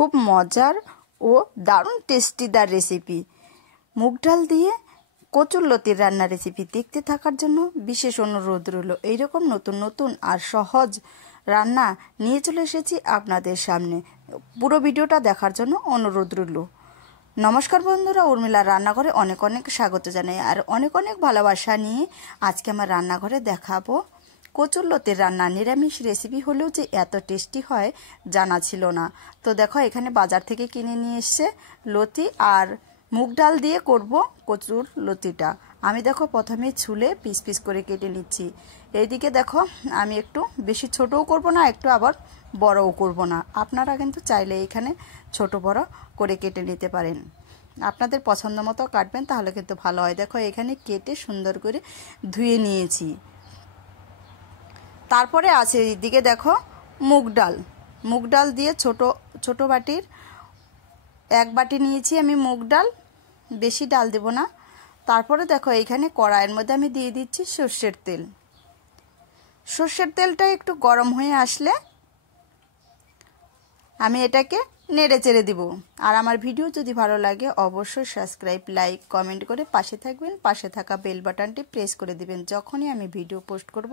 খুব মজার ও দারুণ টেস্টিদার রেসিপি মুগ ডাল দিয়ে কচুরলতির রান্না রেসিপি দেখতে থাকার জন্য বিশেষ অনুরোধ রইল। এইরকম নতুন নতুন আর সহজ রান্না নিয়ে চলে এসেছি আপনাদের সামনে। পুরো ভিডিওটা দেখার জন্য অনুরোধ রইল। নমস্কার বন্ধুরা, উর্মিলার রান্নাঘরে অনেক অনেক স্বাগত জানাই আর অনেক অনেক ভালোবাসা নিয়ে আজকে আমার রান্নাঘরে দেখাবো কচুরলতির রান্না। নিরামিষ রেসিপি হলেও যে এত টেস্টি হয় জানা ছিল না। তো দেখো, এখানে বাজার থেকে কিনে নিয়ে এসছে লতি আর মুগ ডাল দিয়ে করব কচুর লতিটা। আমি দেখো প্রথমে ছুলে পিস পিস করে কেটে নিচ্ছি। এইদিকে দেখো, আমি একটু বেশি ছোটও করব না, একটু আবার বড়ও করব না। আপনারা কিন্তু চাইলে এখানে ছোট বড় করে কেটে নিতে পারেন, আপনাদের পছন্দ মতো কাটবেন, তাহলে কিন্তু ভালো হয়। দেখো এখানে কেটে সুন্দর করে ধুয়ে নিয়েছি। তারপরে আছে এইদিকে দেখো মুগ ডাল দিয়ে ছোট বাটির এক বাটি নিয়েছি আমি মুগ ডাল, বেশি ডাল দেব না। তারপরে দেখো এইখানে কড়াইয়ের মধ্যে আমি দিয়ে দিচ্ছি সর্ষের তেল। সর্ষের তেলটা একটু গরম হয়ে আসলে আমি এটাকে নেড়ে চেড়ে দিব। আর আমার ভিডিও যদি ভালো লাগে অবশ্যই সাবস্ক্রাইব, লাইক, কমেন্ট করে পাশে থাকবেন। পাশে থাকা বেল বাটনটি প্রেস করে দিবেন। যখনই আমি ভিডিও পোস্ট করব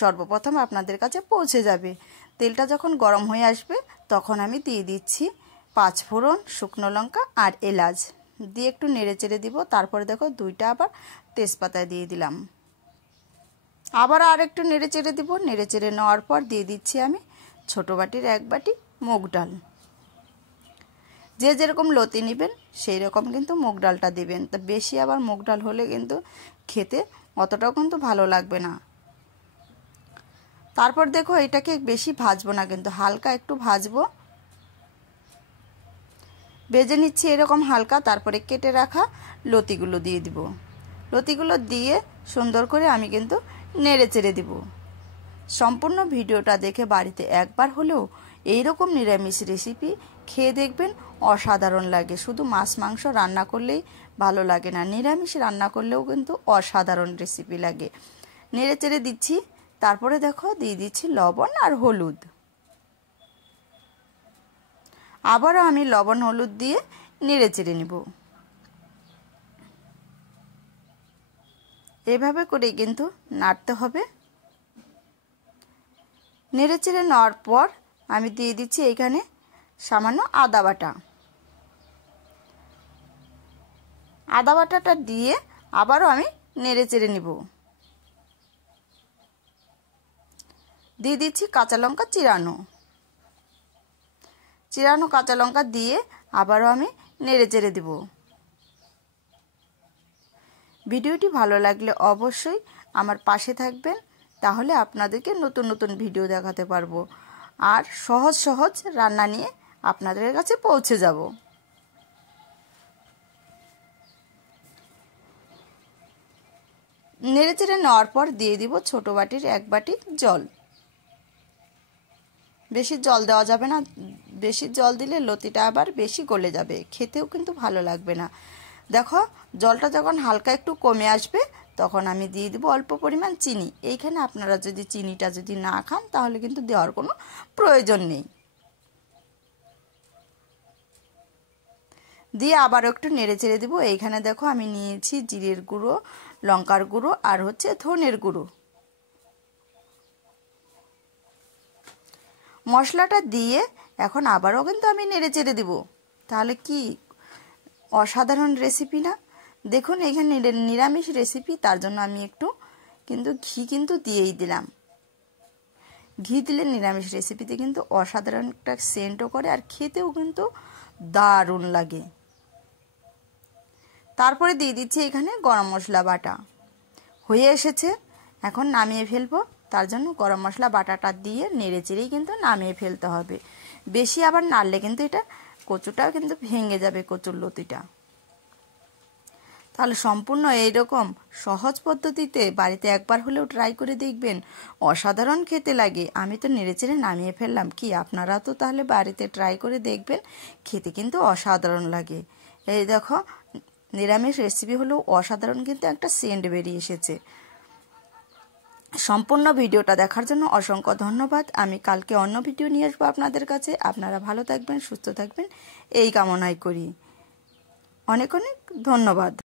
সর্বপ্রথম আপনাদের কাছে পৌঁছে যাবে। তেলটা যখন গরম হয়ে আসবে তখন আমি দিয়ে দিচ্ছি 5 ফোড়ন, শুকনো লঙ্কা আর এলাচ দিয়ে একটু নেড়ে চেড়ে দিব। তারপরে দেখো দুইটা আবার তেজপাতা দিয়ে দিলাম, আবার আর একটু নেড়ে চেড়ে দিব। নেড়ে চেড়ে নেওয়ার পর দিয়ে দিচ্ছি আমি ছোট বাটির এক বাটি মুগ ডাল। যে যেরকম লতি নেবেন সেই রকম কিন্তু মুগ ডালটা দিবেন। তা বেশি আবার মুগ ডাল হলে কিন্তু খেতে অতটাও কিন্তু ভালো লাগবে না। তারপর দেখো এটাকে বেশি ভাজবো না, কিন্তু হালকা একটু ভাজবো, ভেজে নিচ্ছি এরকম হালকা। তারপরে কেটে রাখা লতিগুলো দিয়ে দিব। লতিগুলো দিয়ে সুন্দর করে আমি কিন্তু নেড়ে চেড়ে দিব। সম্পূর্ণ ভিডিওটা দেখে বাড়িতে একবার হলেও এইরকম নিরামিষ রেসিপি খেয়ে দেখবেন, অসাধারণ লাগে। শুধু মাছ মাংস রান্না করলেই ভালো লাগে না, নিরামিষ রান্না করলেও কিন্তু অসাধারণ রেসিপি লাগে। নেড়ে চেড়ে দিচ্ছি। তারপরে দেখো দিয়ে দিচ্ছি লবণ আর হলুদ। আবারও আমি লবণ হলুদ দিয়ে নেড়ে চেড়ে নেব। এভাবে করে কিন্তু নাড়তে হবে। নেড়ে চেড়ে নেওয়ার পর আমি দিয়ে দিচ্ছি এখানে সামান্য আদা বাটা। আদা বাটাটা দিয়ে আবারও আমি নেড়ে চেড়ে নেব। দিয়ে দিচ্ছি কাঁচা লঙ্কা চিরানো কাঁচা লঙ্কা দিয়ে আবারও আমি নেড়ে চেড়ে দেব। ভিডিওটি ভালো লাগলে অবশ্যই আমার পাশে থাকবেন, তাহলে আপনাদেরকে নতুন নতুন ভিডিও দেখাতে পারবো আর সহজ সহজ রান্না নিয়ে আপনাদের কাছে পৌঁছে যাব। নেড়ে চেড়ে নেওয়ার পর দিয়ে দিব ছোট বাটির এক বাটি জল। বেশি জল দেওয়া যাবে না, বেশি জল দিলে লতিটা আবার বেশি গলে যাবে, খেতেও কিন্তু ভালো লাগবে না। দেখো জলটা যখন হালকা একটু কমে আসবে তখন আমি দিয়ে দিব অল্প পরিমাণ চিনি। এইখানে আপনারা যদি চিনিটা যদি না খান তাহলে কিন্তু দেওয়ার কোনো প্রয়োজন নেই। দিয়ে আবার একটু নেড়ে চেড়ে দিব। এইখানে দেখো আমি নিয়েছি জিরের গুঁড়ো, লঙ্কার গুঁড়ো আর ধনের গুঁড়ো। মশলাটা দিয়ে এখন আবারও কিন্তু আমি নেড়ে চেড়ে দিব। তাহলে কি অসাধারণ রেসিপি না? দেখুন এখানে নিরামিষ রেসিপি, তার জন্য আমি একটু কিন্তু ঘি কিন্তু দিয়েই দিলাম। ঘি দিলে নিরামিষ রেসিপিতে কিন্তু অসাধারণ একটা সেন্টও করে আর খেতেও কিন্তু দারুণ লাগে। তারপরে দিয়ে দিচ্ছি এখানে গরম মশলা বাটা। হয়ে এসেছে, এখন নামিয়ে ফেলবো। তার জন্য গরম মশলা বাটাটা দিয়ে নেড়ে চেড়েই কিন্তু নামিয়ে ফেলতে হবে। বেশি আবার নাড়লে কিন্তু এটা কচুটাও কিন্তু ভেঙে যাবে, কচুর লতিটা। তাহলে সম্পূর্ণ এইরকম সহজ পদ্ধতিতে বাড়িতে একবার হলেও ট্রাই করে দেখবেন, অসাধারণ খেতে লাগে। আমি তো নেড়ে চেড়ে নামিয়ে ফেললাম, কি আপনারা তো তাহলে বাড়িতে ট্রাই করে দেখবেন, খেতে কিন্তু অসাধারণ লাগে। এই দেখো নিরামিষ রেসিপি হলেও অসাধারণ কিন্তু একটা সেন্ট বেরিয়ে এসেছে। সম্পূর্ণ ভিডিওটা দেখার জন্য অসংখ্য ধন্যবাদ। আমি কালকে অন্য ভিডিও নিয়ে আসবো আপনাদের কাছে। আপনারা ভালো থাকবেন, সুস্থ থাকবেন এই কামনাই করি। অনেক অনেক ধন্যবাদ।